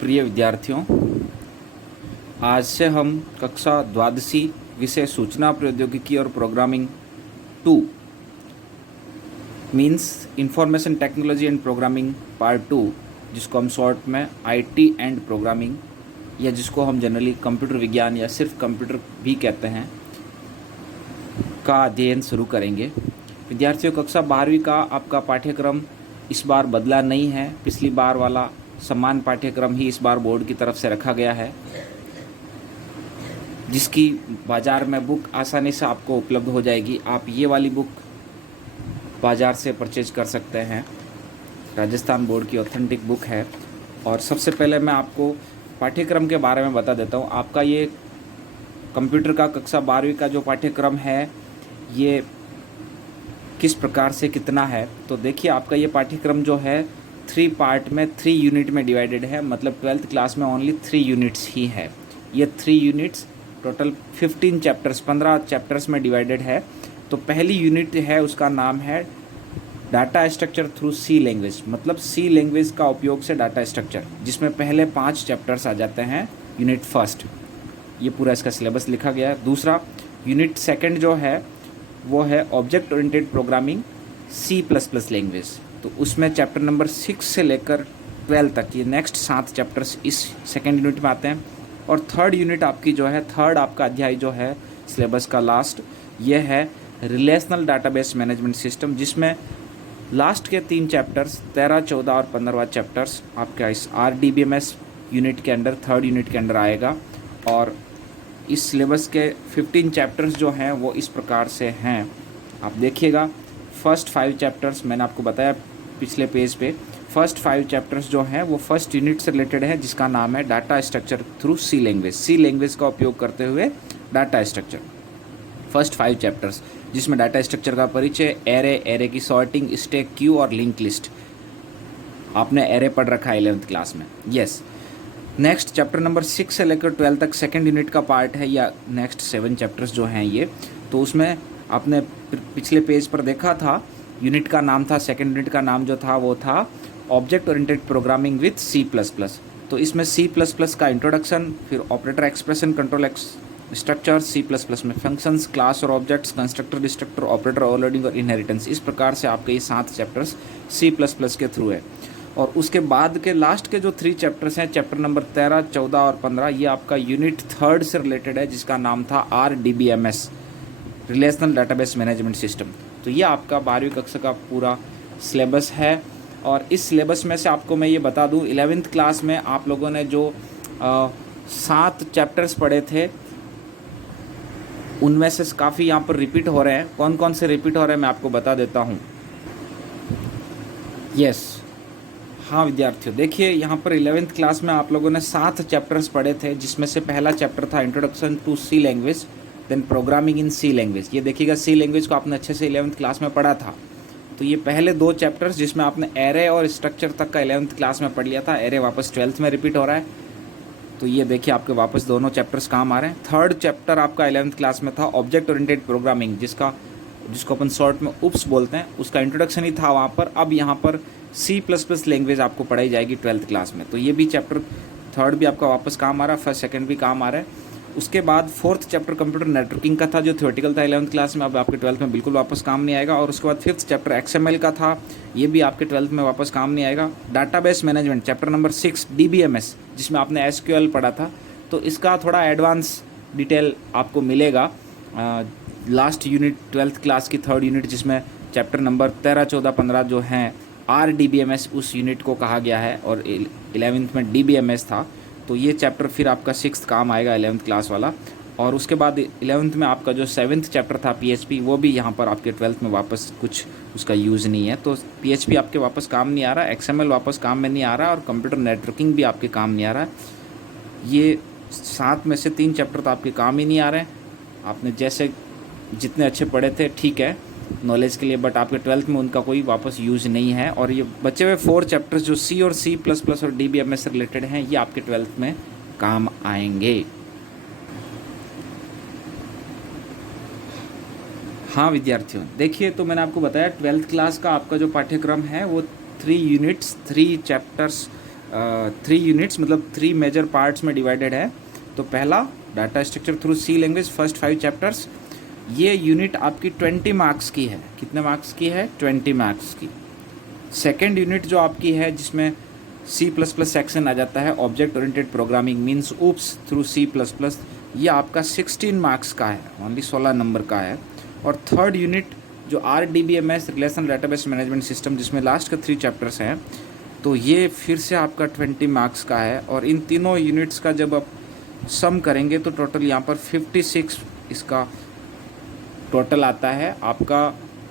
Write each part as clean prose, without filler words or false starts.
प्रिय विद्यार्थियों, आज से हम कक्षा द्वादशी विषय सूचना प्रौद्योगिकी और programming 2 means information technology and programming part 2, जिसको हम शॉर्ट में आईटी एंड प्रोग्रामिंग या जिसको हम जनरली कंप्यूटर विज्ञान या सिर्फ कंप्यूटर भी कहते हैं, का अध्ययन शुरू करेंगे। विद्यार्थियों, कक्षा 12वीं का आपका पाठ्यक्रम इस बार बदला नहीं है। पिछली बार वाला समान पाठ्यक्रम ही इस बार बोर्ड की तरफ से रखा गया है, जिसकी बाज़ार में बुक आसानी से आपको उपलब्ध हो जाएगी। आप ये वाली बुक बाज़ार से परचेज कर सकते हैं। राजस्थान बोर्ड की ऑथेंटिक बुक है। और सबसे पहले मैं आपको पाठ्यक्रम के बारे में बता देता हूँ। आपका ये कंप्यूटर का कक्षा 12वीं का जो पाठ्यक्रम है, ये किस प्रकार से कितना है। तो देखिए, आपका ये पाठ्यक्रम जो है 3 पार्ट में 3 यूनिट में डिवाइडेड है। मतलब 12th क्लास में ओनली 3 यूनिट्स ही है। ये 3 यूनिट्स टोटल 15 चैप्टर्स 15 चैप्टर्स में डिवाइडेड है। तो पहली यूनिट है, उसका नाम है data structure through C language. मतलब सी लैंग्वेज का उपयोग से डाटा स्ट्रक्चर, जिसमें पहले 5 चैप्टर्स आ जाते हैं। यूनिट फर्स्ट, ये पूरा इसका सिलेबस लिखा गया है। दूसरा यूनिट सेकंड जो है वो है object oriented programming C++ language. तो उसमें चैप्टर नंबर 6 से लेकर 12 तक, ये नेक्स्ट 7 चैप्टर्स इस सेकेंड यूनिट में आते हैं। और थर्ड यूनिट आपकी जो है, थर्ड आपका अध्याय जो है सिलेबस का लास्ट, ये है रिलेशनल डाटाबेस मैनेजमेंट सिस्टम, जिसमें लास्ट के 3 चैप्टर्स 13, 14 और 15वां चैप्टर्स आपका इस RDBMS यूनिट के अंडर, थर्ड यूनिट के अंडर आएगा। और इस सिलेबस के 15 चैप्टर्स जो हैं वो इस प्रकार से हैं, आप देखिएगा। फर्स्ट 5 चैप्टर्स मैंने आपको बताया पिछले पेज पे। फर्स्ट 5 चैप्टर्स जो हैं वो फर्स्ट यूनिट से रिलेटेड है, जिसका नाम है data structure through C language. C language का उपयोग करते हुए डाटा स्ट्रक्चर, फर्स्ट 5 चैप्टर्स, जिसमें डाटा स्ट्रक्चर का परिचय, एरे की सॉर्टिंग, स्टैक, क्यू और लिंक लिस्ट। आपने एरे पढ़ रखा है 11th क्लास में, यस। नेक्स्ट चैप्टर नंबर 6 से लेकर 12 तक सेकंड यूनिट का पार्ट है, या नेक्स्ट 7 चैप्टर्स जो हैं ये। तो उसमें आपने पिछले पेज पर देखा था, यूनिट का नाम था, सेकंड यूनिट का नाम जो था वो था object oriented programming with C++। तो इसमें C++ का इंट्रोडक्शन, फिर operator expression, control structure, C++ में फंक्शंस, क्लास और objects, constructor, destructor, operator, overloading और इनहेरिटेंस। इस प्रकार से आपके ये 7 चैप्टर्स C++ के थ्रू है। और उसके बाद के लास्ट के जो 3 चैप्टर्स हैं, चैप्टर नंबर 13, 14 और 15, ये आपका यूनिट थर्ड से रिलेटेड है, जिसका नाम था RDBMS, relational database management system. तो ये आपका 12वीं कक्षा का पूरा सिलेबस है। और इस सिलेबस में से आपको मैं ये बता दूं, 11th क्लास में आप लोगों ने जो 7 चैप्टर्स पढ़े थे, उनमें से काफ़ी यहाँ पर रिपीट हो रहे हैं। कौन कौन से रिपीट हो रहे हैं मैं आपको बता देता हूँ। यस, हाँ विद्यार्थियों, देखिए यहाँ पर 11th क्लास में आप लोगों ने 7 चैप्टर्स पढ़े थे, जिसमें से पहला चैप्टर था introduction to C language, then programming in C language. ये देखिएगा, सी लैंग्वेज को आपने अच्छे से 11th क्लास में पढ़ा था। तो ये पहले 2 चैप्टर्स, जिसमें आपने एरे और स्ट्रक्चर तक का 11th क्लास में पढ़ लिया था, एरे वापस 12th में रिपीट हो रहा है। तो ये देखिए, आपके वापस दोनों चैप्टर्स काम आ रहे हैं। थर्ड चैप्टर आपका 11th क्लास में था ऑब्जेक्ट ओरिएंटेड प्रोग्रामिंग, जिसको अपन शॉर्ट में उप्स बोलते हैं। उसका इंट्रोडक्शन ही था वहाँ पर। अब यहाँ पर C++ लैंग्वेज आपको पढ़ाई जाएगी 12th क्लास में। तो ये भी चैप्टर थर्ड भी आपका वापस काम आ रहा है, फर्स्ट सेकंड भी काम आ रहा है। उसके बाद 4th चैप्टर कंप्यूटर नेटवर्किंग का था, जो थ्योरेटिकल था 11th क्लास में, अब आपके 12th में बिल्कुल वापस काम नहीं आएगा। और उसके बाद 5th चैप्टर XML का था, ये भी आपके 12th में वापस काम नहीं आएगा। Database management chapter number 6 DBMS, जिसमें आपने SQL पढ़ा था, तो इसका थोड़ा एडवांस डिटेल आपको मिलेगा लास्ट यूनिट 12th क्लास की थर्ड यूनिट, जिसमें चैप्टर नंबर 13, 14, 15 जो हैं RDBMS उस यूनिट को कहा गया है, और 11th में DBMS था। तो ये चैप्टर फिर आपका 6th काम आएगा 11th क्लास वाला। और उसके बाद 11th में आपका जो 7th चैप्टर था PHP, वो भी यहाँ पर आपके 12th में वापस कुछ उसका यूज़ नहीं है। तो PHP आपके वापस काम नहीं आ रहा, XML वापस काम में नहीं आ रहा, और कंप्यूटर नेटवर्किंग भी आपके काम नहीं आ रहा। ये 7 में से 3 चैप्टर तो आपके काम ही नहीं आ रहे हैं। आपने जैसे जितने अच्छे पढ़े थे, ठीक है, नॉलेज के लिए, बट आपके 12th में उनका कोई वापस यूज़ नहीं है। और ये बचे हुए 4 चैप्टर्स जो C और C++ और DBMS से रिलेटेड हैं, ये आपके 12th में काम आएंगे। हाँ विद्यार्थियों, देखिए, तो मैंने आपको बताया 12th क्लास का आपका जो पाठ्यक्रम है वो 3 यूनिट्स 3 चैप्टर्स 3 यूनिट्स मतलब 3 मेजर पार्ट्स में डिवाइडेड है। तो पहला data structure through C language, first 5 chapters, ये यूनिट आपकी 20 मार्क्स की है। कितने मार्क्स की है? 20 मार्क्स की। सेकेंड यूनिट जो आपकी है जिसमें C++ सेक्शन आ जाता है, object oriented programming means oops through C++, ये आपका 16 मार्क्स का है, ओनली 16 नंबर का है। और थर्ड यूनिट जो RDBMS relational database management system, जिसमें लास्ट का 3 चैप्टर्स हैं, तो ये फिर से आपका 20 मार्क्स का है। और इन तीनों यूनिट्स का जब आप सम करेंगे तो टोटल यहाँ पर 56 इसका टोटल आता है। आपका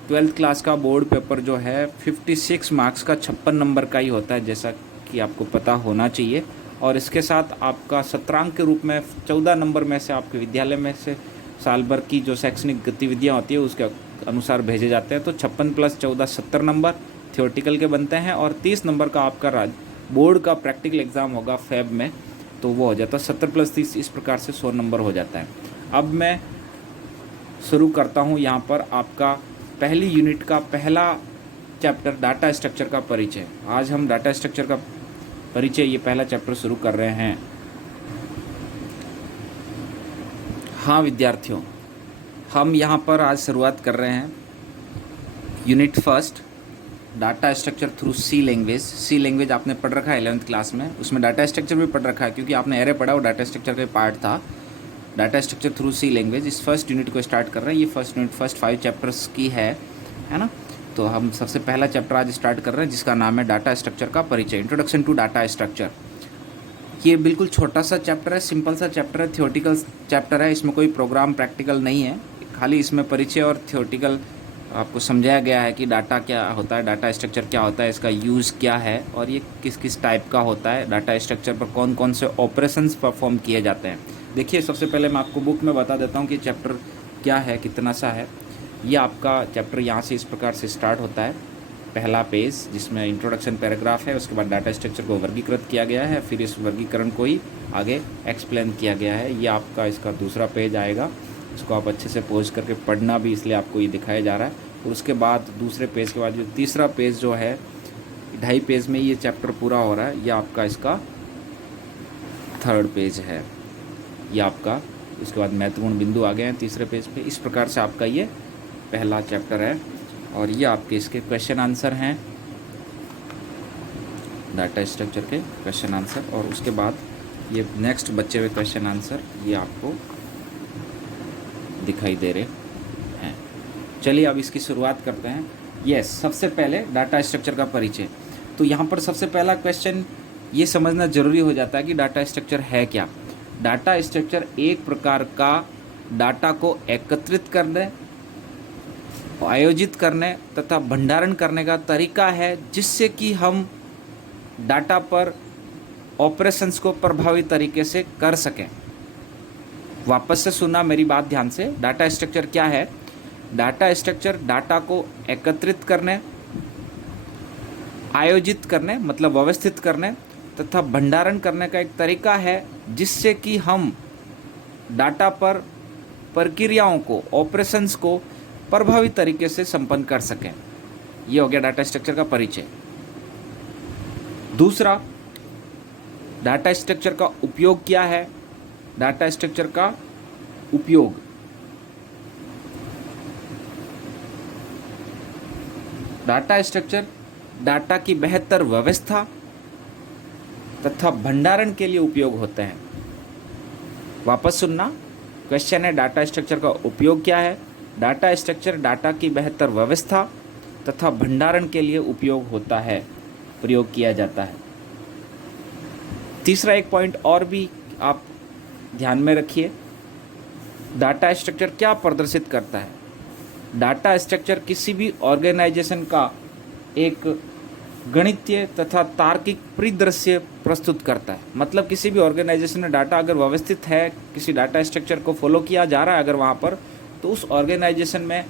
12th क्लास का बोर्ड पेपर जो है 56 मार्क्स का 56 नंबर का ही होता है, जैसा कि आपको पता होना चाहिए। और इसके साथ आपका सत्रांक के रूप में 14 नंबर में से आपके विद्यालय में से साल भर की जो शैक्षणिक गतिविधियाँ होती है उसके अनुसार भेजे जाते हैं। तो 56 + 14 70 नंबर थियोरटिकल के बनते हैं, और 30 नंबर का आपका बोर्ड का प्रैक्टिकल एग्ज़ाम होगा फेब में, तो वो हो जाता है 70 + 30, इस प्रकार से 100 नंबर हो जाता है। अब मैं शुरू करता हूँ यहाँ पर आपका पहली यूनिट का पहला चैप्टर, डाटा स्ट्रक्चर का परिचय। आज हम डाटा स्ट्रक्चर का परिचय, ये पहला चैप्टर शुरू कर रहे हैं। हाँ विद्यार्थियों, हम यहाँ पर आज शुरुआत कर रहे हैं unit first, data structure through C language. C language आपने पढ़ रखा है 11th क्लास में, उसमें डाटा स्ट्रक्चर भी पढ़ रखा है, क्योंकि आपने एरे पढ़ा, वो डाटा स्ट्रक्चर का पार्ट था। Data structure through C language, इस फर्स्ट यूनिट को स्टार्ट कर रहे हैं। ये फर्स्ट यूनिट फर्स्ट 5 चैप्टर्स की है ना। तो हम सबसे पहला चैप्टर आज स्टार्ट कर रहे हैं, जिसका नाम है डाटा स्ट्रक्चर का परिचय, इंट्रोडक्शन टू डाटा स्ट्रक्चर। ये बिल्कुल छोटा सा चैप्टर है, सिंपल सा चैप्टर है, थियोरटिकल चैप्टर है, इसमें कोई प्रोग्राम प्रैक्टिकल नहीं है, खाली इसमें परिचय और थियोरटिकल आपको समझाया गया है कि डाटा क्या होता है, डाटा स्ट्रक्चर क्या होता है, इसका यूज़ क्या है, और ये किस किस टाइप का होता है, डाटा स्ट्रक्चर पर कौन कौन से ऑपरेशंस परफॉर्म किए जाते हैं। देखिए, सबसे पहले मैं आपको बुक में बता देता हूँ कि चैप्टर क्या है, कितना सा है। ये आपका चैप्टर यहाँ से इस प्रकार से स्टार्ट होता है। पहला पेज जिसमें इंट्रोडक्शन पैराग्राफ है, उसके बाद डाटा स्ट्रक्चर को वर्गीकृत किया गया है, फिर इस वर्गीकरण को ही आगे एक्सप्लेन किया गया है। ये आपका इसका दूसरा पेज आएगा, इसको आप अच्छे से पोज करके पढ़ना भी, इसलिए आपको ये दिखाया जा रहा है। और उसके बाद दूसरे पेज के बाद जो तीसरा पेज जो है 2.5 पेज में ये चैप्टर पूरा हो रहा है, ये आपका इसका थर्ड पेज है। ये आपका इसके बाद महत्वपूर्ण बिंदु आ गए हैं तीसरे पेज पे। इस प्रकार से आपका ये पहला चैप्टर है, और ये आपके इसके क्वेश्चन आंसर हैं, डाटा स्ट्रक्चर के क्वेश्चन आंसर। और उसके बाद ये नेक्स्ट बचे हुए क्वेश्चन आंसर ये आपको दिखाई दे रहे हैं। चलिए अब इसकी शुरुआत करते हैं। यस, सबसे पहले डाटा स्ट्रक्चर का परिचय। तो यहाँ पर सबसे पहला क्वेश्चन ये समझना ज़रूरी हो जाता है कि डाटा स्ट्रक्चर है क्या। डाटा स्ट्रक्चर एक प्रकार का डाटा को एकत्रित करने, आयोजित करने तथा भंडारण करने का तरीका है, जिससे कि हम डाटा पर ऑपरेशंस को प्रभावी तरीके से कर सकें। वापस से सुनना मेरी बात ध्यान से। डाटा स्ट्रक्चर क्या है? डाटा स्ट्रक्चर डाटा को एकत्रित करने, आयोजित करने मतलब व्यवस्थित करने तथा भंडारण करने का एक तरीका है, जिससे कि हम डाटा पर प्रक्रियाओं को, ऑपरेशंस को प्रभावी तरीके से संपन्न कर सकें। ये हो गया डाटा स्ट्रक्चर का परिचय। दूसरा, डाटा स्ट्रक्चर का उपयोग क्या है? डाटा स्ट्रक्चर का उपयोग डाटा स्ट्रक्चर डाटा की बेहतर व्यवस्था तथा भंडारण के लिए उपयोग होते हैं। वापस सुनना, क्वेश्चन है डाटा स्ट्रक्चर का उपयोग क्या है? डाटा स्ट्रक्चर डाटा की बेहतर व्यवस्था तथा भंडारण के लिए उपयोग होता है, प्रयोग किया जाता है। तीसरा एक पॉइंट और भी आप ध्यान में रखिए, डाटा स्ट्रक्चर क्या प्रदर्शित करता है? डाटा स्ट्रक्चर किसी भी ऑर्गेनाइजेशन का एक गणितीय तथा तार्किक परिदृश्य प्रस्तुत करता है। मतलब किसी भी ऑर्गेनाइजेशन में डाटा अगर व्यवस्थित है, किसी डाटा स्ट्रक्चर को फॉलो किया जा रहा है अगर वहाँ पर, तो उस ऑर्गेनाइजेशन में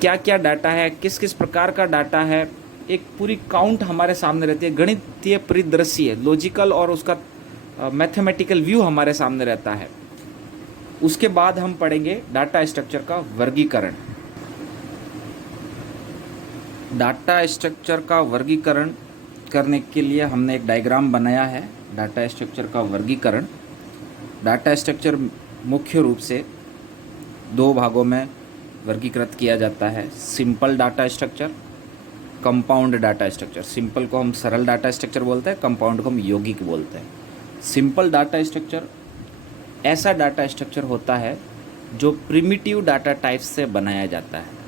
क्या क्या डाटा है, किस किस प्रकार का डाटा है, एक पूरी काउंट हमारे सामने रहती है। गणितीय परिदृश्य, लॉजिकल और उसका मैथमेटिकल व्यू हमारे सामने रहता है। उसके बाद हम पढ़ेंगे डाटा स्ट्रक्चर का वर्गीकरण। डाटा स्ट्रक्चर का वर्गीकरण करने के लिए हमने एक डायग्राम बनाया है डाटा स्ट्रक्चर का वर्गीकरण। डाटा स्ट्रक्चर मुख्य रूप से दो भागों में वर्गीकृत किया जाता है, simple data structure, compound data structure. Simple को हम सरल डाटा स्ट्रक्चर बोलते हैं, कंपाउंड को हम यौगिक बोलते हैं। सिंपल डाटा स्ट्रक्चर ऐसा डाटा स्ट्रक्चर होता है जो प्रिमिटिव डाटा टाइप्स से बनाया जाता है।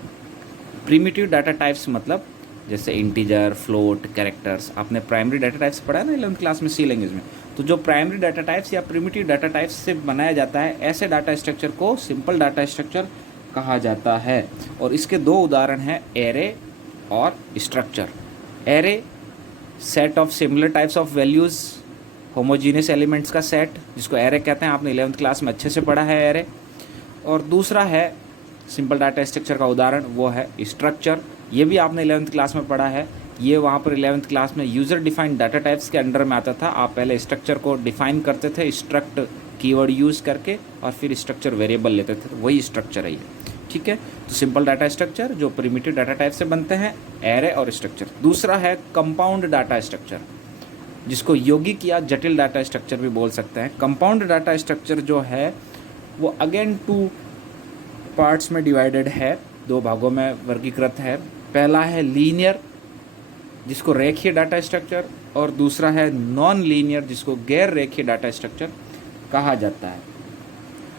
प्रिमिटिव डाटा टाइप्स मतलब जैसे इंटीजर, फ्लोट, कैरेक्टर्स। आपने प्राइमरी डाटा टाइप्स पढ़ा है ना 11th क्लास में सी लैंग्वेज में। तो जो प्राइमरी डाटा टाइप्स या प्रिमिटिव डाटा टाइप्स से बनाया जाता है, ऐसे डाटा स्ट्रक्चर को सिंपल डाटा स्ट्रक्चर कहा जाता है। और इसके दो उदाहरण हैं, एरे और structure. Array set of similar types of values, homogeneous elements का सेट, जिसको एरे कहते हैं। आपने 11th क्लास में अच्छे से पढ़ा है एरे। और दूसरा है सिंपल डाटा स्ट्रक्चर का उदाहरण, वो है स्ट्रक्चर। ये भी आपने 11th क्लास में पढ़ा है। ये वहाँ पर 11th क्लास में यूज़र डिफाइंड डाटा टाइप्स के अंडर में आता था। आप पहले स्ट्रक्चर को डिफाइन करते थे स्ट्रक्ट कीवर्ड यूज़ करके, और फिर स्ट्रक्चर वेरिएबल लेते थे, तो वही स्ट्रक्चर है ये। ठीक है, तो सिंपल डाटा स्ट्रक्चर जो प्रिमिटिव डाटा टाइप से बनते हैं, एरे और स्ट्रक्चर। दूसरा है कंपाउंड डाटा स्ट्रक्चर, जिसको यौगिक या जटिल डाटा स्ट्रक्चर भी बोल सकते हैं। कंपाउंड डाटा स्ट्रक्चर जो है वो अगेन 2 पार्ट्स में डिवाइडेड है, 2 भागों में वर्गीकृत है। पहला है लीनियर, जिसको रेखीय डाटा स्ट्रक्चर, और दूसरा है नॉन लीनियर, जिसको गैर रेखीय डाटा स्ट्रक्चर कहा जाता है।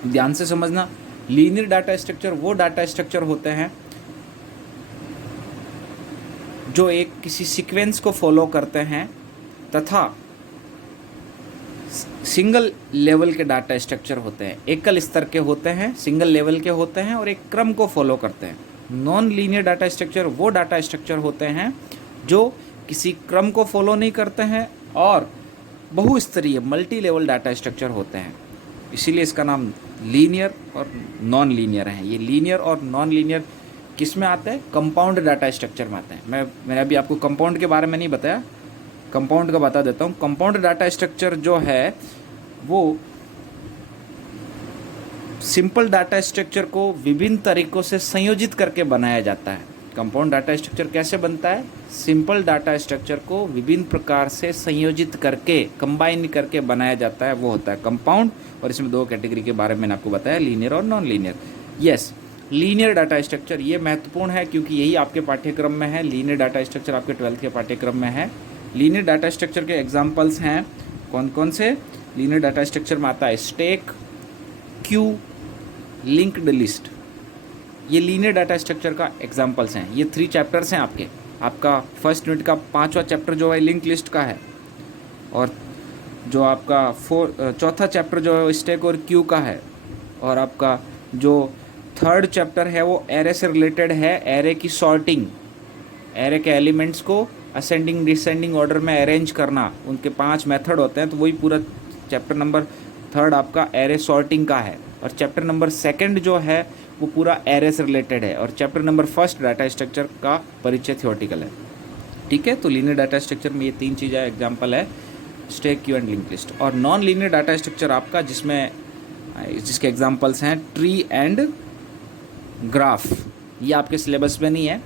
ध्यान से समझना, लीनियर डाटा स्ट्रक्चर वो डाटा स्ट्रक्चर होते हैं जो एक किसी सीक्वेंस को फॉलो करते हैं, तथा सिंगल लेवल के डाटा स्ट्रक्चर होते हैं, एकल स्तर के होते हैं, सिंगल लेवल के होते हैं और एक क्रम को फॉलो करते हैं। नॉन लीनियर डाटा स्ट्रक्चर वो डाटा स्ट्रक्चर होते हैं जो किसी क्रम को फॉलो नहीं करते हैं और बहुस्तरीय मल्टी लेवल डाटा स्ट्रक्चर होते हैं। इसीलिए इसका नाम लीनियर और नॉन लीनियर है। ये लीनियर और नॉन लीनियर किस में आते हैं? कंपाउंड डाटा स्ट्रक्चर में आते हैं। मैंने अभी आपको कंपाउंड के बारे में नहीं बताया, कंपाउंड का बता देता हूँ। कंपाउंड डाटा स्ट्रक्चर जो है वो सिंपल डाटा स्ट्रक्चर को विभिन्न तरीकों से संयोजित करके बनाया जाता है। कंपाउंड डाटा स्ट्रक्चर कैसे बनता है? सिंपल डाटा स्ट्रक्चर को विभिन्न प्रकार से संयोजित करके, कंबाइन करके बनाया जाता है, वो होता है कंपाउंड। और इसमें 2 कैटेगरी के बारे में मैंने आपको बताया, लीनियर और non linear. Yes, linear data structure ये महत्वपूर्ण है क्योंकि यही आपके पाठ्यक्रम में है। लीनियर डाटा स्ट्रक्चर आपके 12th के पाठ्यक्रम में है। लीनियर डाटा स्ट्रक्चर के एग्जाम्पल्स हैं कौन कौन से? लीनियर डाटा स्ट्रक्चर में आता है स्टैक, क्यू, लिंक्ड लिस्ट। ये लीनियर डाटा स्ट्रक्चर का एग्जाम्पल्स हैं। ये 3 चैप्टर्स हैं आपके। आपका फर्स्ट यूनिट का 5वां चैप्टर जो है लिंक लिस्ट का है, और जो आपका 4था चैप्टर जो है स्टैक और क्यू का है, और आपका जो 3rd चैप्टर है वो एरे से रिलेटेड है, एरे की सॉर्टिंग, एरे के एलिमेंट्स को असेंडिंग डिसेंडिंग ऑर्डर में अरेंज करना। उनके 5 मेथड होते हैं, तो वही पूरा चैप्टर नंबर 3rd आपका एरे सॉर्टिंग का है। और चैप्टर नंबर 2 जो है वो पूरा एरे से रिलेटेड है, और चैप्टर नंबर 1 डाटा स्ट्रक्चर का परिचय थियोरटिकल है। ठीक है, तो लीनियर डाटा स्ट्रक्चर में ये 3 चीज़ें एग्जाम्पल है, stack, Q and link list. और नॉन लीनियर डाटा स्ट्रक्चर आपका जिसके एग्जाम्पल्स हैं ट्री एंड ग्राफ। ये आपके सिलेबस में नहीं है।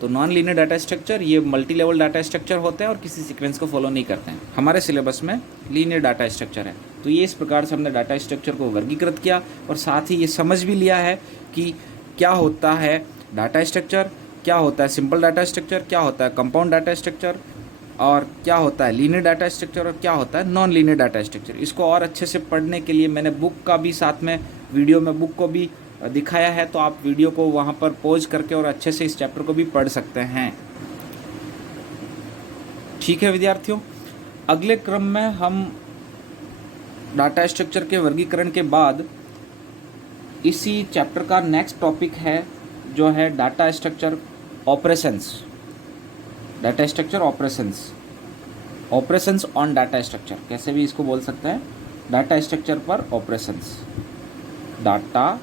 तो नॉन लीनियर डाटा स्ट्रक्चर ये मल्टी लेवल डाटा स्ट्रक्चर होते हैं और किसी सीक्वेंस को फॉलो नहीं करते हैं। हमारे सिलेबस में लीनियर डाटा स्ट्रक्चर है। तो ये इस प्रकार से हमने डाटा स्ट्रक्चर को वर्गीकृत किया, और साथ ही ये समझ भी लिया है कि क्या होता है डाटा स्ट्रक्चर, क्या होता है सिंपल डाटा स्ट्रक्चर, क्या होता है कंपाउंड डाटा स्ट्रक्चर, और क्या होता है लीनियर डाटा स्ट्रक्चर, और क्या होता है नॉन लीनियर डाटा स्ट्रक्चर। इसको और अच्छे से पढ़ने के लिए मैंने बुक का भी साथ में वीडियो में बुक को भी दिखाया है, तो आप वीडियो को वहाँ पर पॉज करके और अच्छे से इस चैप्टर को भी पढ़ सकते हैं। ठीक है विद्यार्थियों, अगले क्रम में हम डाटा स्ट्रक्चर के वर्गीकरण के बाद इसी चैप्टर का नेक्स्ट टॉपिक है जो है data structure operations. Data structure operations, operations on data structure, कैसे भी इसको बोल सकते हैं, डाटा स्ट्रक्चर पर ऑपरेशंस, डाटा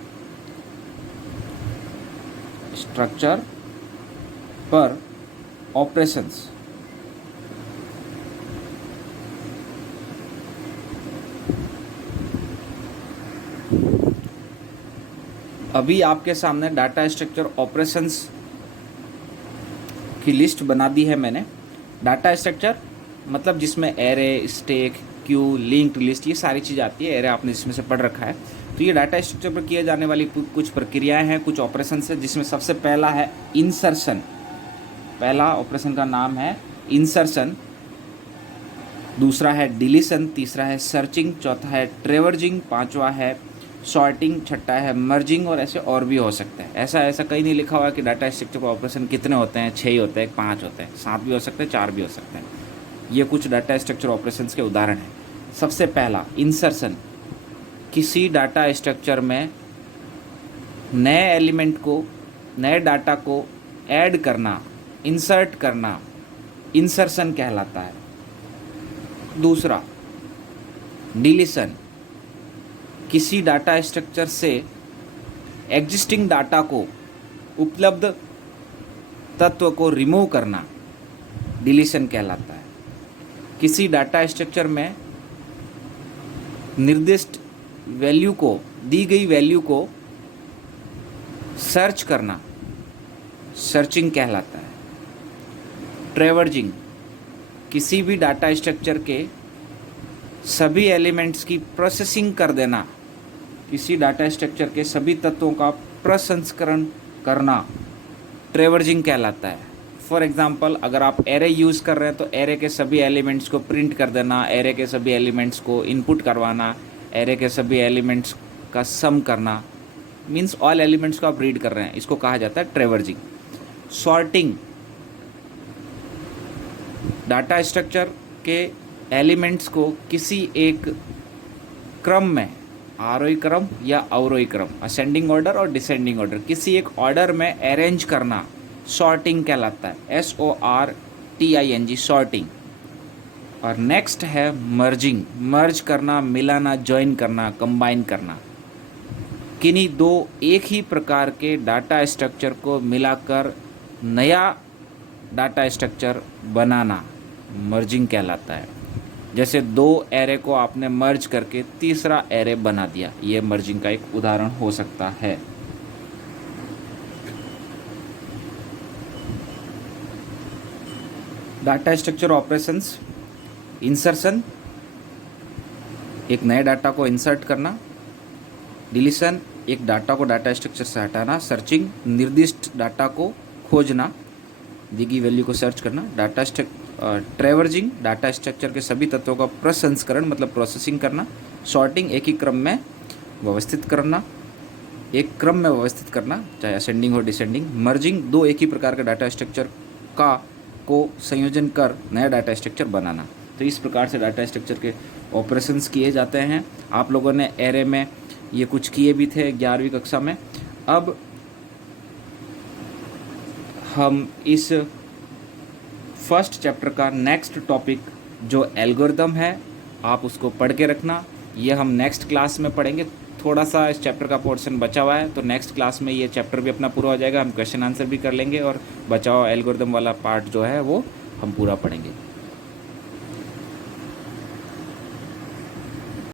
स्ट्रक्चर पर ऑपरेशंस। अभी आपके सामने डाटा स्ट्रक्चर ऑपरेशंस की लिस्ट बना दी है मैंने। डाटा स्ट्रक्चर मतलब जिसमें array, stack, Q, linked list, ये सारी चीज़ आती है। एरे आपने जिसमें से पढ़ रखा है। तो ये डाटा स्ट्रक्चर पर किए जाने वाली कुछ प्रक्रियाएं हैं, कुछ ऑपरेशंस है, जिसमें सबसे पहला है इंसर्शन। पहला ऑपरेशन का नाम है इंसर्शन, दूसरा है डिलीशन, तीसरा है सर्चिंग, चौथा है ट्रेवर्जिंग, पांचवा है सॉर्टिंग, छठा है मर्जिंग, और ऐसे और भी हो सकता है। ऐसा कहीं नहीं लिखा हुआ कि डाटा स्ट्रक्चर ऑपरेशन कितने होते हैं, 6 ही होते हैं, 5 होते हैं, 7 भी हो सकते हैं, 4 भी हो सकते हैं। ये कुछ डाटा स्ट्रक्चर ऑपरेशंस के उदाहरण हैं। सबसे पहला इंसर्शन, किसी डाटा स्ट्रक्चर में नए एलिमेंट को, नए डाटा को ऐड करना, इंसर्ट करना, इंसर्शन कहलाता है। दूसरा डिलीशन, किसी डाटा स्ट्रक्चर से एग्जिस्टिंग डाटा को, उपलब्ध तत्व को रिमूव करना, डिलीशन कहलाता है। किसी डाटा स्ट्रक्चर में निर्दिष्ट वैल्यू को, दी गई वैल्यू को सर्च करना, सर्चिंग कहलाता है। ट्रेवर्जिंग, किसी भी डाटा स्ट्रक्चर के सभी एलिमेंट्स की प्रोसेसिंग कर देना, किसी डाटा स्ट्रक्चर के सभी तत्वों का प्रसंस्करण करना, ट्रेवर्जिंग कहलाता है। फॉर एग्जांपल, अगर आप एरे यूज़ कर रहे हैं तो एरे के सभी एलिमेंट्स को प्रिंट कर देना, एरे के सभी एलिमेंट्स को इनपुट करवाना, एरे के सभी एलिमेंट्स का सम करना, मीन्स ऑल एलिमेंट्स को आप रीड कर रहे हैं, इसको कहा जाता है ट्रेवर्जिंग। सॉर्टिंग, डाटा स्ट्रक्चर के एलिमेंट्स को किसी एक क्रम में, आरोही क्रम या अवरोही क्रम, असेंडिंग ऑर्डर और डिसेंडिंग ऑर्डर, किसी एक ऑर्डर में अरेंज करना, सॉर्टिंग कहलाता है। SORTING, sorting. और नेक्स्ट है मर्जिंग, मर्ज करना, मिलाना, ज्वाइन करना, कंबाइन करना, किन्हीं दो एक ही प्रकार के डाटा स्ट्रक्चर को मिलाकर नया डाटा स्ट्रक्चर बनाना, मर्जिंग कहलाता है। जैसे 2 एरे को आपने मर्ज करके तीसरा एरे बना दिया, ये मर्जिंग का एक उदाहरण हो सकता है। डाटा स्ट्रक्चर ऑपरेशंस: इंसर्शन, एक नए डाटा को इंसर्ट करना, डिलीशन, एक डाटा को डाटा स्ट्रक्चर से हटाना, सर्चिंग, निर्दिष्ट डाटा को खोजना, दी गई वैल्यू को सर्च करना, ट्रेवर्जिंग, डाटा स्ट्रक्चर के सभी तत्वों का प्रसंस्करण मतलब प्रोसेसिंग करना, सॉर्टिंग, एक ही क्रम में व्यवस्थित करना, एक क्रम में व्यवस्थित करना, चाहे असेंडिंग हो डिसेंडिंग, मर्जिंग, 2 एक ही प्रकार के डाटा स्ट्रक्चर को संयोजन कर नया डाटा स्ट्रक्चर बनाना। तो इस प्रकार से डाटा स्ट्रक्चर के ऑपरेशंस किए जाते हैं। आप लोगों ने एरे में ये कुछ किए भी थे 11वीं कक्षा में। अब हम इस फर्स्ट चैप्टर का नेक्स्ट टॉपिक जो एल्गोरिदम है, आप उसको पढ़ के रखना। ये हम नेक्स्ट क्लास में पढ़ेंगे। थोड़ा सा इस चैप्टर का पोर्शन बचा हुआ है, तो नेक्स्ट क्लास में ये चैप्टर भी अपना पूरा हो जाएगा। हम क्वेश्चन आंसर भी कर लेंगे और बचा हुआ एल्गोरिदम वाला पार्ट जो है वो हम पूरा पढ़ेंगे।